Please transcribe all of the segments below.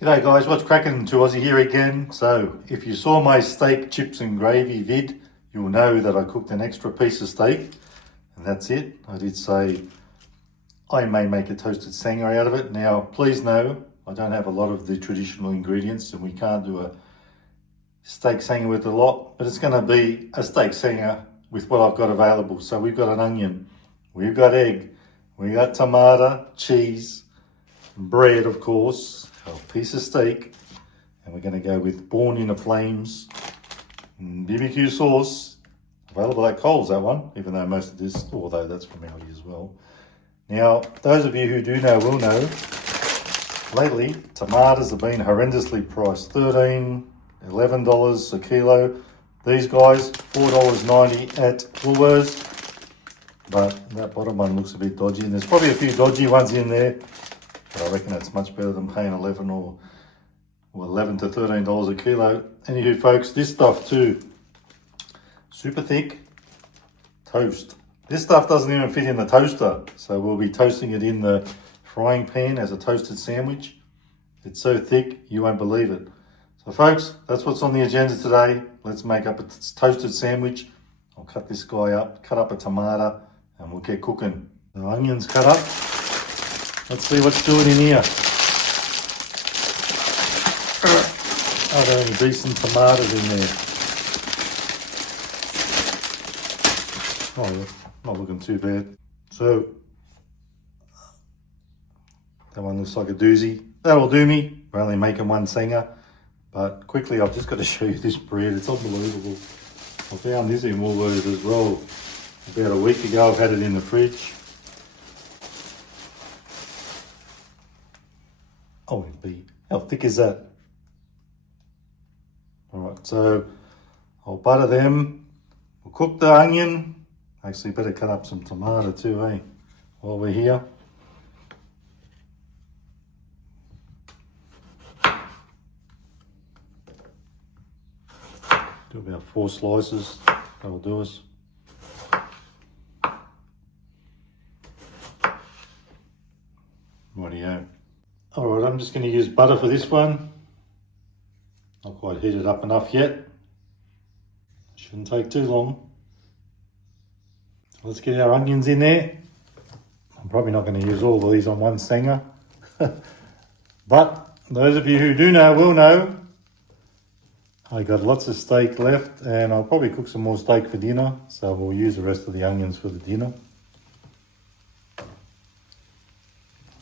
G'day guys, what's cracking? To Aussie here again. So if you saw my steak, chips and gravy vid, you'll know that I cooked an extra piece of steak and that's it. I did say I may make a toasted sanger out of it. Now please know I don't have a lot of the traditional ingredients and we can't do a steak sanger with a lot, but it's going to be a steak sanger with what I've got available. So we've got an onion, we've got egg, we've got tomato, cheese, bread of course, a piece of steak, and we're going to go with Born in the Flames BBQ sauce, available at Coles, that one, even though most of this, although that's from Aldi as well. Now, those of you who do know will know, lately tomatoes have been horrendously priced, $13, $11 a kilo. These guys, $4.90 at Woolworths, but that bottom one looks a bit dodgy, and there's probably a few dodgy ones in there. But I reckon that's much better than paying $11 to $13 a kilo. Anywho, folks, this stuff too, super thick toast. This stuff doesn't even fit in the toaster, so we'll be toasting it in the frying pan as a toasted sandwich. It's so thick, you won't believe it. So folks, that's what's on the agenda today. Let's make up a toasted sandwich. I'll cut this guy up, cut up a tomato, and we'll get cooking. The onions cut up. Let's see what's doing in here. Are there any decent tomatoes in there? Oh, not looking too bad. So, that one looks like a doozy. That'll do me. We're only making one sanger. But quickly, I've just got to show you this bread. It's unbelievable. I found this in Woolworths as well. About a week ago, I've had it in the fridge. Oh, how thick is that? All right, so I'll butter them. We'll cook the onion. Actually, better cut up some tomato too, eh? While we're here. Do about 4 slices. That'll do us. Rightio. Alright, I'm just going to use butter for this one. Not quite heated up enough yet. Shouldn't take too long. Let's get our onions in there. I'm probably not going to use all of these on one sanger. But those of you who do know will know I got lots of steak left and I'll probably cook some more steak for dinner. So we'll use the rest of the onions for the dinner.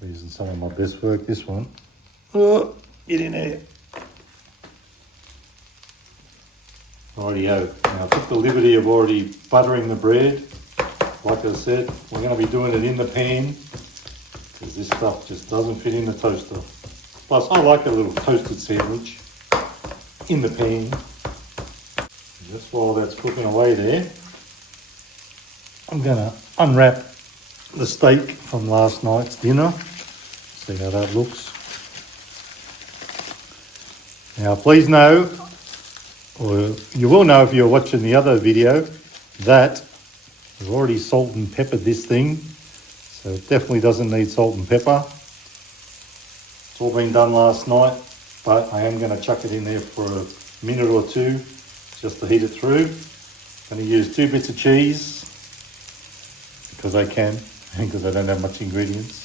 Using some of my best work, this one. Oh, get in there. Rightio. Now I took the liberty of already buttering the bread. Like I said, we're going to be doing it in the pan because this stuff just doesn't fit in the toaster. Plus, I like a little toasted sandwich in the pan. Just while that's cooking away there, I'm going to unwrap the steak from last night's dinner. See how that looks. Now please know, or you will know if you're watching the other video, that we've already salt and peppered this thing, so it definitely doesn't need salt and pepper. It's all been done last night, but I am going to chuck it in there for a minute or two just to heat it through. I'm going to use 2 bits of cheese because I can, because I don't have much ingredients.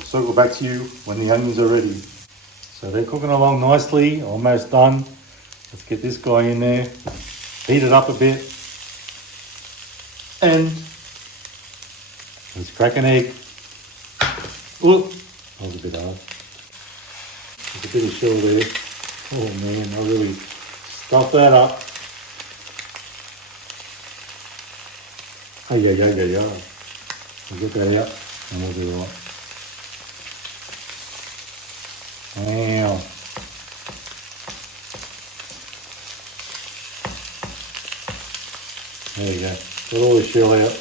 I'll circle back to you when the onions are ready. So they're cooking along nicely, almost done. Let's get this guy in there, heat it up a bit, and let's crack an egg. Oh, that was a bit hard. There's a bit of shell there. Oh man, I really stuffed that up. Oh yeah. We'll get that out and we'll do that. Wow. There you go. Got all the shell out.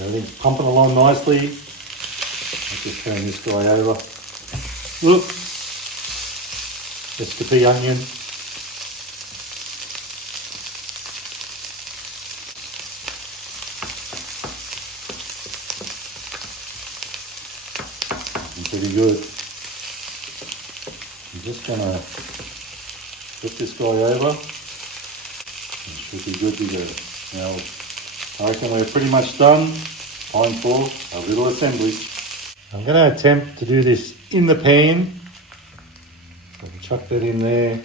Everything's pumping along nicely. I'll just turn this guy over. Look. That's the big onion. pretty good. I'm just gonna flip this guy over. It should be good to go. Now, I reckon we're pretty much done. Time for a little assembly. I'm going to attempt to do this in the pan. So I'll chuck that in there.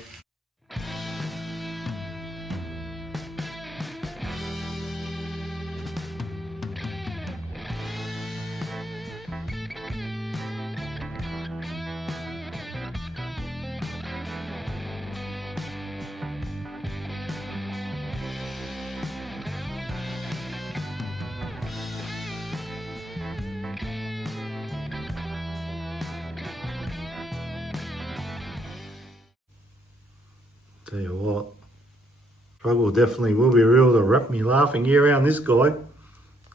Tell you what, struggle definitely will be real to wrap me laughing ear around this guy.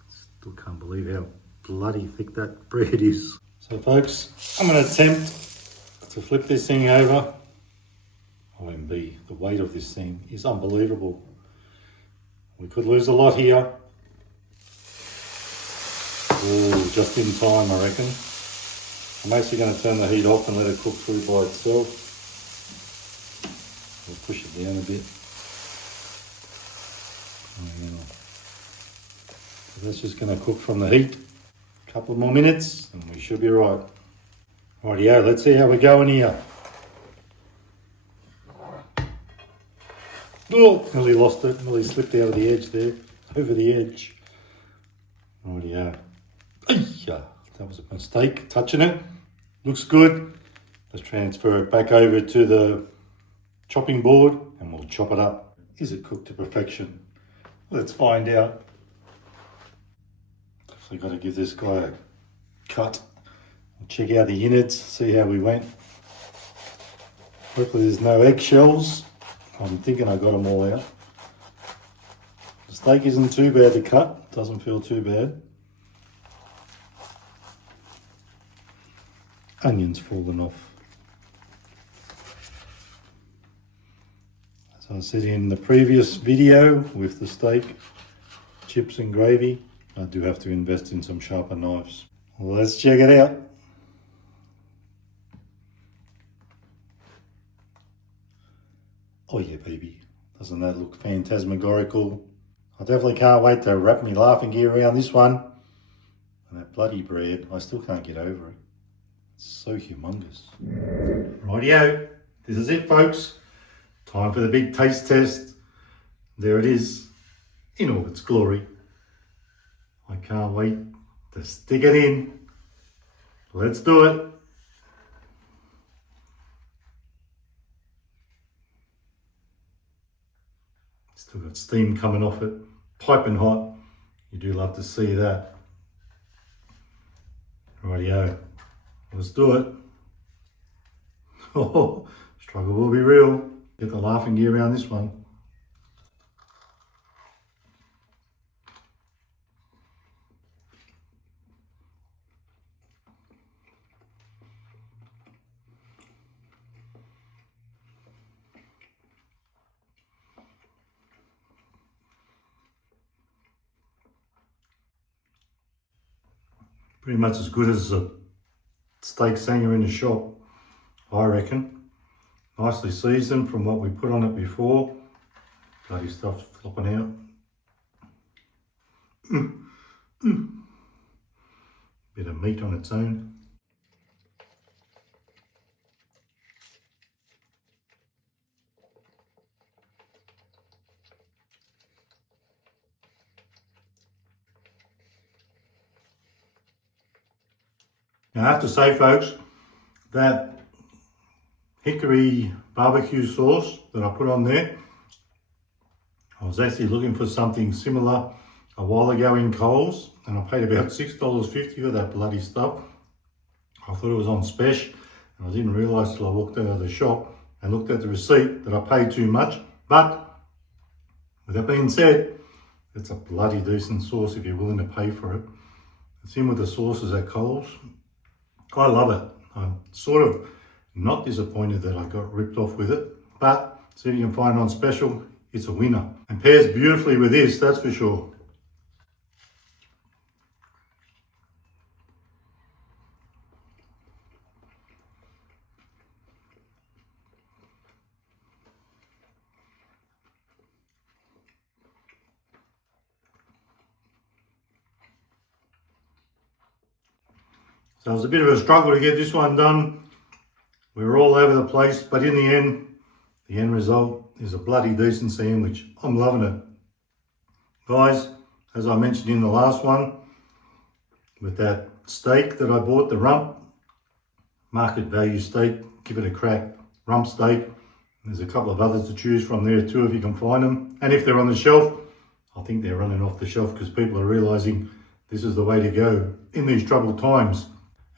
Still can't believe how bloody thick that bread is. So folks, I'm going to attempt to flip this thing over. OMB, the weight of this thing is unbelievable. We could lose a lot here. Oh, just in time I reckon. I'm actually going to turn the heat off and let it cook through by itself. We'll push it down a bit. So that's just going to cook from the heat. A couple more minutes and we should be right. Rightio, let's see how we're going here. Oh, nearly lost it, nearly slipped out of the edge there, over the edge. Rightio. That was a mistake, touching it. Looks good. Let's transfer it back over to the chopping board and we'll chop it up. Is it cooked to perfection? Let's find out. Definitely got to give this guy a cut. Check out the innards, see how we went. Hopefully there's no eggshells. I'm thinking I got them all out. The steak isn't too bad to cut, doesn't feel too bad. Onions fallen off. As I said in the previous video with the steak, chips and gravy, I do have to invest in some sharper knives. Well, let's check it out. Oh yeah, baby. Doesn't that look phantasmagorical? I definitely can't wait to wrap me laughing gear around this one. And that bloody bread, I still can't get over it. It's so humongous. Rightio, this is it folks. Time for the big taste test. There it is, in all its glory. I can't wait to stick it in. Let's do it. Still got steam coming off it, piping hot. You do love to see that. Rightio, let's do it. Oh, struggle will be real. Get the laughing gear around this one. Pretty much as good as a steak sanger in the shop, I reckon. Nicely seasoned from what we put on it before. Bloody stuff's flopping out. Bit of meat on its own. Now I have to say folks, that hickory barbecue sauce that I put on there, I was actually looking for something similar a while ago in Coles and I paid about $6.50 for that bloody stuff. I thought it was on special and I didn't realise till I walked out of the shop and looked at the receipt that I paid too much. But with that being said, it's a bloody decent sauce if you're willing to pay for it. It's in with the sauces at Coles. I love it. I'm sort of not disappointed that I got ripped off with it, but see if you can find it on special, it's a winner. And pairs beautifully with this, that's for sure. So it was a bit of a struggle to get this one done. We were all over the place, but in the end result is a bloody decent sandwich. I'm loving it. Guys, as I mentioned in the last one, with that steak that I bought, the rump, market value steak, give it a crack. Rump steak. There's a couple of others to choose from there too if you can find them. And if they're on the shelf, I think they're running off the shelf because people are realising this is the way to go in these troubled times.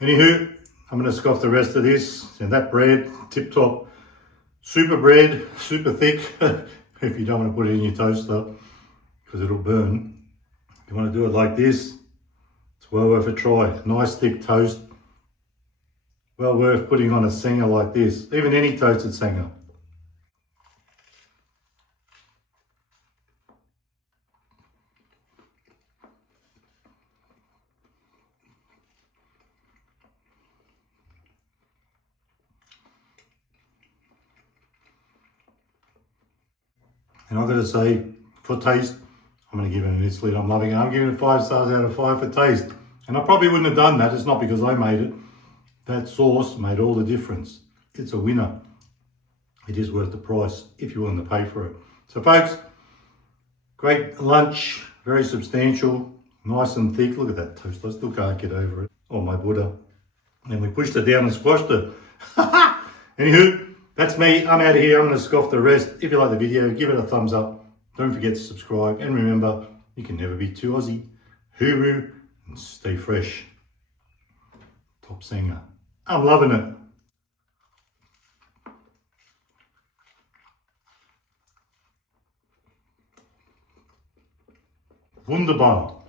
Anywho, I'm going to scoff the rest of this. And that bread, tip top, super bread, super thick. If you don't want to put it in your toaster because it'll burn. If you want to do it like this, it's well worth a try. Nice thick toast. Well worth putting on a sanger like this. Even any toasted sanger. And I've got to say, for taste, I'm going to give it an Italy. I'm loving it. I'm giving it 5 stars out of 5 for taste. And I probably wouldn't have done that. It's not because I made it. That sauce made all the difference. It's a winner. It is worth the price if you're willing to pay for it. So folks, great lunch, very substantial, nice and thick. Look at that toast. I still can't get over it. Oh, my Buddha. And we pushed it down and squashed it. Anywho, that's me. I'm out of here. I'm going to scoff the rest. If you like the video, give it a thumbs up. Don't forget to subscribe. And remember, you can never be too Aussie. Hooroo and stay fresh. Top singer. I'm loving it. Wunderbar.